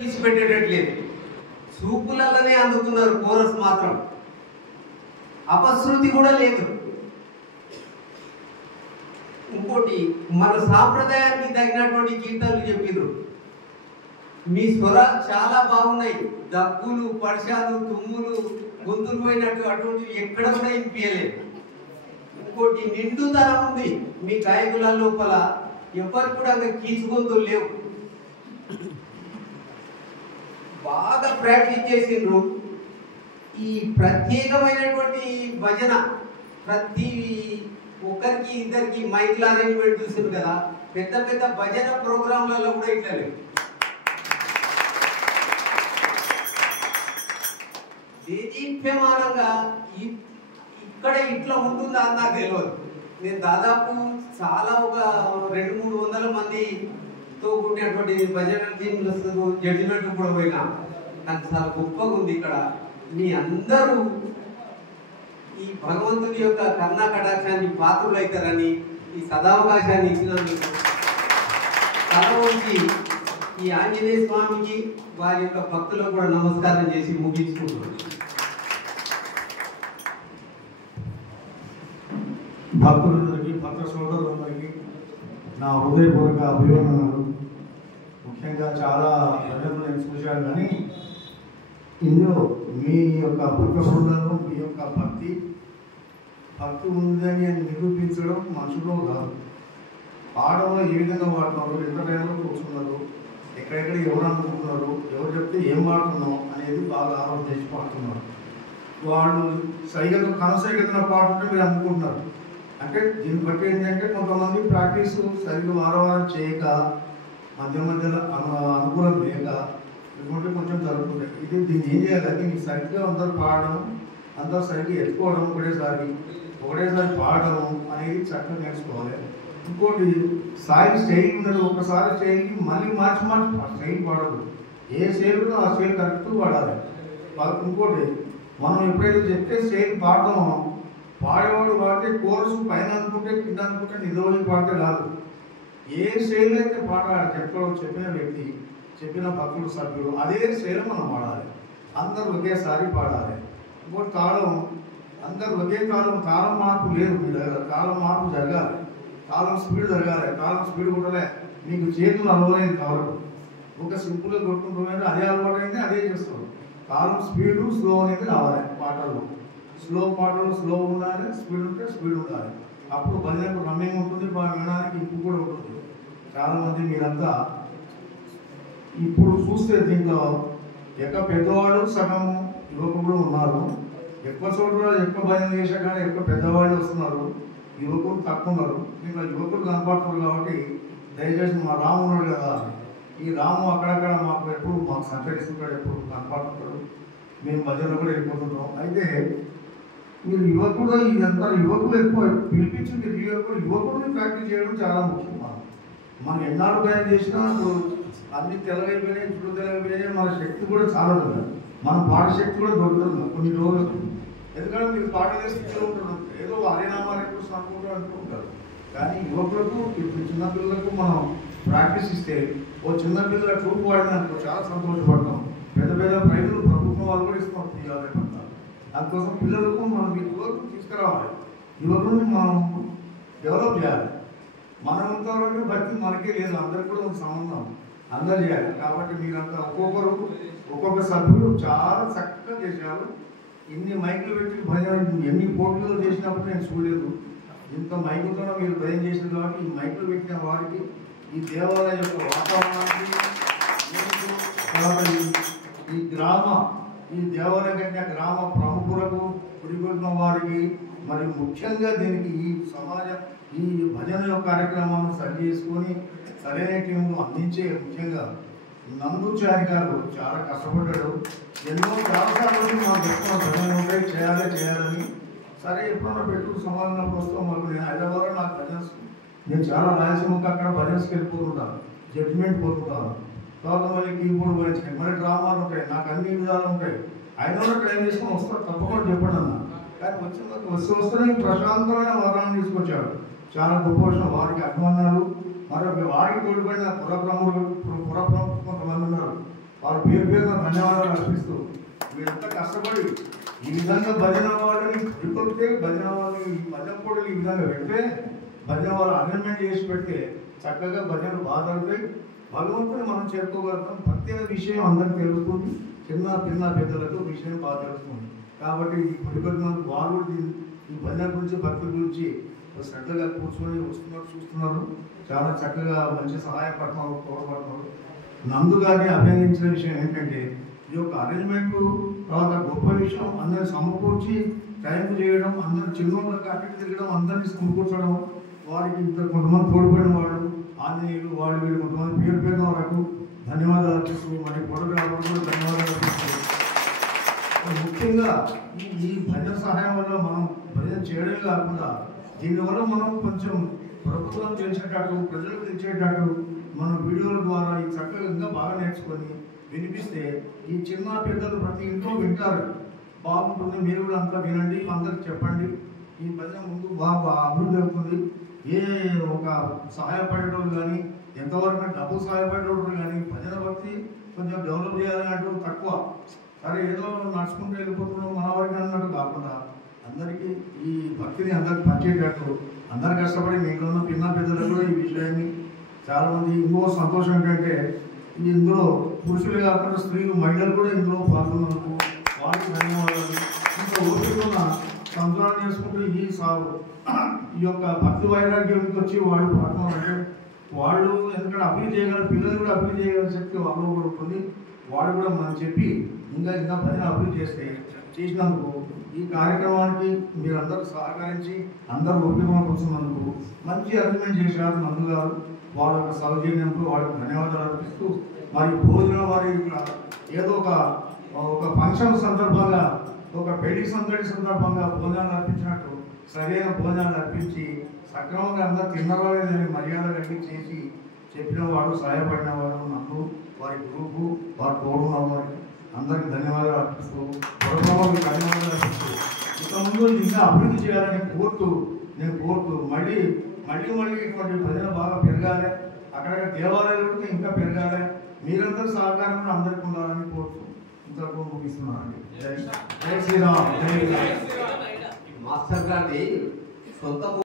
తీసిపెట్టేటట్లేదు. సూపులలోనే అందుకున్నారు కోరస్ మాత్రం. అపశృతి కూడా లేదు. ఇంకోటి మన సాంప్రదాయానికి తగినటువంటి కీర్తనలు చెప్పిండ్రు. మీ స్వర చాలా బాగున్నాయి. దగ్గులు, పర్షాలు, తుమ్ములు, గొంతులు పోయినట్టు అటువంటివి ఎక్కడ కూడా వినిపించలేదు. ఇంకోటి నిండుదనం ఉంది మీ గాయకుల లోపల. ఎవరు కూడా కీచు గొంతులు లేవు. బాగా ప్రాక్టీస్ చేసిండ్రు. ఈ ప్రత్యేకమైనటువంటి భజన ప్రతి ఒక్కరికి ఇద్దరికి మైక్ల అరేంజ్మెంట్ చూసింది కదా. పెద్ద పెద్ద భజన ప్రోగ్రాంలలో కూడా ఇట్లా లేవు. దేదీప్యమానంగా ఇక్కడ ఇట్లా ఉంటుందా అని నాకు తెలియదు. నేను దాదాపు చాలా ఒక 200-300 మందితో కూడినటువంటి భజన టీంలు జడ్జిమెంట్ కూడా పోయినా. నాకు చాలా గొప్పగా ఉంది. ఇక్కడ మీ అందరూ ఈ భగవంతుని యొక్క కరుణా కటాక్షాన్ని పాత్రులు అవుతారని ఈ సదావకాశాన్ని ఇచ్చినందుకు తల వంచి ఈ ఆంజనేయ స్వామికి వారి యొక్క భక్తులకు కూడా నమస్కారం చేసి ముగించుకుంటున్నాను. భక్తులందరికీ, భక్త సోదరులందరికీ నా హృదయపూర్వక అభివందనాలు. ముఖ్యంగా చాలా ప్రజలు నేను చూశాను, కానీ ఇందులో మీ యొక్క భక్త సోదరులు, మీ యొక్క భక్తి ఉందని నిరూపించడం మనుషులో కాదు. పాడంలో ఏ విధంగా వాడుతున్నారు, ఎంత టైంలో కూర్చున్నారు, ఎక్కడెక్కడ ఎవరు అనుకుంటున్నారు, ఎవరు చెప్తే ఏం వాడుతున్నాం అనేది బాగా ఆలోచన చేసి పాడుతున్నారు. వాళ్ళు సరిగ్గా కనసరిగతిన పాడుతుంటే మీరు అనుకుంటున్నారు. అంటే దీన్ని బట్టి ఏంటంటే కొంతమంది ప్రాక్టీస్ సరిగ్గా వారం చేయక, మధ్య మధ్యలో అనుకూలం లేక ఇటువంటి కొంచెం జరుగుతుంటాయి. దీన్ని ఏం చేయాలంటే మీకు సరిగ్గా అందరూ పాడడం, అందరూ సరిగ్గా ఎత్తుకోవడం, ఒకటేసారి పాడడం అనేది చక్కగా నేర్చుకోవాలి. ఇంకోటి స్టైల్ ఉన్నది. ఒకసారి స్టైల్కి మళ్ళీ మార్చి స్టైల్ పాడదు. ఏ స్టైల్లో ఆ స్టైల్ కరెక్ట్ పాడాలి. ఇంకోటి మనం ఎప్పుడైతే చెప్తే స్టైల్ పాడదామో, పాడేవాడు పాడితే కోరసు పైన అనుకుంటే కింద అనుకుంటే నిరోధి పాడితే కాదు. ఏ స్టైల్ అయితే పాడాలి చెప్పిన వ్యక్తి, చెప్పిన భక్తులు, సభ్యులు అదే స్టైల్ మనం పాడాలి. అందరూ ఒకేసారి పాడాలి. ఇంకోటి తాళం, అందరూ ఒకే తాళం మార్పు లేదు మీ దగ్గర. తాళం మార్పు జరగాలి, తాళం స్పీడ్ జరగాలి. తాళం స్పీడ్ కొట్టలే మీకు చేతులు అలవలేదు కావాలి. ఒక సింపుల్గా కొట్టుకుంటూ అదే అలవాటు అయింది, అదే చేస్తాం. తాళం స్పీడు స్లో అనేది రావాలి పాటల్లో. స్లో పాటలు స్లో ఉండాలి, స్పీడ్ ఉంటే స్పీడ్ ఉండాలి. అప్పుడు భజనకు రమ్యంగా ఉంటుంది, వినడానికి ఇంపు కూడా ఉంటుంది. చాలామంది మీరంతా ఇప్పుడు చూస్తే దీంట్లో ఎక్కువ పెద్దవాళ్ళు సగం యువకులు ఉన్నారు. ఎక్కువ చోట్ల ఎక్కువ భజన చేసే కానీ ఎక్కువ పెద్దవాళ్ళు వస్తున్నారు, యువకులు తక్కువ ఉన్నారు. దీంట్లో యువకులు కనపడుతున్నారు. కాబట్టి దయచేసి మా రాము ఉన్నాడు కదా, ఈ రాము అక్కడక్కడ మాకు సంచరిస్తుంటాడు, ఎప్పుడు కనపడుతుంటాడు. మేము భజనలో కూడా వెళ్ళిపోతుంటాం. అయితే మీరు యువకుడు, ఇదంతా యువకులు ఎక్కువ పిలిపించి మీరు యువకుడిని ప్రాక్టీస్ చేయడం చాలా ముఖ్యం. మనం ఎన్నాళ్ళు భయం చేసినా అన్ని తెల్లగైపోయినాయి, చుట్టూ తెల్లగైపోయినాయి. మన శక్తి కూడా చాలా ఉంది. మన పాట శక్తి కూడా దొరుకుతుంది కొన్ని రోజులకు. ఎందుకంటే మీరు పాట స్థితిలో ఉంటున్నారు, ఏదో హరినామాలు ఎక్కువ అనుకుంటారు. కానీ యువకులకు, ఇప్పుడు చిన్నపిల్లలకు మనం ప్రాక్టీస్ ఇస్తే, ఓ చిన్నపిల్లల ట్రూప్ వాడినందుకు చాలా సంతోషపడతాం. పెద్ద పెద్ద ప్రైజులు ప్రభుత్వం వాళ్ళు కూడా ఇస్తాం. అందుకోసం పిల్లలకు మనం యువకులు తీసుకురావాలి, యువకులను మనం డెవలప్ చేయాలి. మనంతా భక్తి మనకే లేదు, అందరికి కూడా ఒక సంబంధం అందరు చేయాలి. కాబట్టి మీరంతా ఒక్కొక్క సభ్యులు చాలా చక్కగా చేశారు. ఇన్ని మైకులు పెట్టి భజన ఎన్ని పోటీలు చేసినప్పుడు నేను చూడలేదు. ఇంత మైకులతో మీరు భజన చేసిన కాబట్టి ఈ మైకులు పెట్టిన వారికి, ఈ దేవాలయం యొక్క వాతావరణానికి, ఈ దేవాలయం కట్టిన గ్రామ ప్రముఖులకు, గురికొట్టిన వారికి, మరి ముఖ్యంగా దీనికి ఈ సమాజం ఈ భజన కార్యక్రమాలను సరి చేసుకొని సరైన టీంలు అందించే ముఖ్యంగా నందుచారి గారు చాలా కష్టపడ్డాడు. ఎన్నో ప్రాంతాలు మాకు చెప్తున్న భజన ఉంటాయి, చేయాలని. సరే ఎప్పుడన్నా పెట్టు సమాధానం వస్తాం. మాకు నేను హైదరాబాద్లో నాకు భజన్స్, నేను చాలా రాయలసీమకు అక్కడ భజన్స్కి వెళ్ళిపోతుంటాను, జడ్జిమెంట్ పోతుంటాను. తర్వాత మళ్ళీ కీబోర్డ్ పోయించాయి, మళ్ళీ డ్రామాలు ఉంటాయి, నాకు అన్ని విధాలు ఉంటాయి. అయినా కూడా ట్రైన్ చేసుకొని వస్తారు, తప్పకుండా చెప్పండి అన్న. కానీ వస్తూనే ప్రశాంతమైన వాతావరణం తీసుకొచ్చాడు. చాలా గొప్ప విషయం. వారికి అభిమానాలు. మరొక వారికి తోడ్పడిన పురప్రముఖులు కొంతమంది ఉన్నారు. వారు పేరు పేరున ధన్యవాదాలు అర్పిస్తూ వీళ్ళంతా కష్టపడి ఈ విధంగా భజన వాళ్ళని పురికొల్పితే భజన వాళ్ళని భజన పోటీలు ఈ విధంగా పెడితే భజన వాళ్ళు అరేంజ్మెంట్ చేసి పెడితే చక్కగా భజనలు బాగా జరుగుతాయి. భగవంతుని మనం చేరుకోగలుగుతాం. ప్రత్యేక విషయం అందరికి తెలుస్తుంది. చిన్న పిన్న పెద్దలకు విషయం బాగా తెలుస్తుంది. కాబట్టి ఈ పురికొల్పిన వాళ్ళు ఈ భజన గురించి భక్తి గురించి శ్రద్ధగా కూర్చొని వస్తున్నారు, చూస్తున్నారు. చాలా చక్కగా మంచి సహాయపడుతున్నారు, తోడ్పడుతున్నారు. నందు గారిని అభినందించిన విషయం ఏంటంటే ఈ యొక్క అరేంజ్మెంట్ తర్వాత గొప్ప విషయం అందరిని సమకూర్చి టైంకు చేయడం, అందరు చిన్నోళ్ళకి అటు తిరగడం, అందరినీ సమకూర్చడం, వారికి ఇంత కొంతమంది తోడ్పడిన వాళ్ళు ఆంజనేయులు వాళ్ళు వీళ్ళు కొంతమంది పేరు పేరున వరకు ధన్యవాదాలు అర్పిస్తూ మరి ఫోటోగ్రాఫర్ కూడా ధన్యవాదాలు అర్పిస్తూ ముఖ్యంగా ఈ భజన సహాయం వల్ల మనం భజన చేయడమే కాకుండా దీనివల్ల మనం కొంచెం ప్రభుత్వం తెలిసేటట్టు ప్రజలకు తెలిసేటట్టు మన వీడియోల ద్వారా ఈ చక్కగా ఇంకా బాగా నేర్చుకొని వినిపిస్తే ఈ చిన్న పెద్దలు ప్రతి ఇంట్లో వింటారు. బాగుంటుంది, మీరు కూడా అంతా వినండి, అందరికి చెప్పండి. ఈ భజన ముందు బాగా అభివృద్ధి అవుతుంది. ఏ ఒక సహాయపడేటోళ్ళు కానీ ఎంతవరకు డబ్బు సహాయపడేటోళ్ళు కానీ భజన భక్తి కొంచెం డెవలప్ చేయాలని అంటూ తక్కువ. సరే ఏదో నడుచుకుంటూ వెళ్ళిపోతున్నాం మన వరకు అన్నట్టు కాకుండా అందరికీ ఈ భక్తిని అందరికి పంచేటట్టు అందరు కష్టపడి మీలో ఉన్న పిన్న పెద్దలు కూడా ఈ విషయాన్ని చాలామంది ఇంకో సంతోషం ఏంటంటే ఇందులో పురుషులే కాకుండా స్త్రీలు మహిళలు కూడా ఇందులో పాల్గొన్నందుకు వారికి ధన్యవాదాలు. ఇంకా ఓపికన్న సంతులనం చేసుకుంటూ ఈ యొక్క భక్తి వైరాగ్యానికి వచ్చి వాళ్ళు పాడటం అంటే వాళ్ళు ఎందుకంటే అభివృద్ధి చేయగల పిల్లలు కూడా అభివృద్ధి చేయగల శక్తి వాళ్ళు కూడా ఉంటుంది. వాళ్ళు కూడా మనం చెప్పి ఇంకా భజన అభివృద్ధి చేసినందుకు ఈ కార్యక్రమానికి మీరందరూ సహకరించి అందరూ ఒప్పికం కూర్చున్నందుకు మంచి అరేంజ్మెంట్ చేశారు నందు గారు. వాళ్ళ యొక్క సౌజన్యంతో వాళ్ళకి ధన్యవాదాలు అర్పిస్తూ మరి భోజనం వారి ఏదో ఒక ఫంక్షన్ సందర్భంగా ఒక పెళ్లి సందర్భంగా భోజనాలు అర్పించినట్టు సరైన భోజనాలు అర్పించి సక్రమంగా అందరూ తిన్నవాళ్ళని మర్యాద కలిగి చేసి చెప్పిన వాడు సహాయపడిన వాడు నన్ను వారి గ్రూపు వారి తోడున్న వారికి అందరికి ధన్యవాదాలు అర్పిస్తూ ప్రభుత్వానికి ధన్యవాదాలు అర్పిస్తూ ఇంతకుముందు ఇంకా అభివృద్ధి చేయాలని నేను కోరుతూ మళ్ళీ ఇటువంటి భజన బాగా పెరగాలి. అక్కడక్కడ దేవాలయాలు కూడా ఇంకా పెరగాలి. మీరందరూ సహకారం కూడా అందరికీ ఉండాలని కోరుతూ ఇంతకు ముగిస్తున్నానండి. జై శ్రీరామ్. మాస్టర్ గారిది సొంత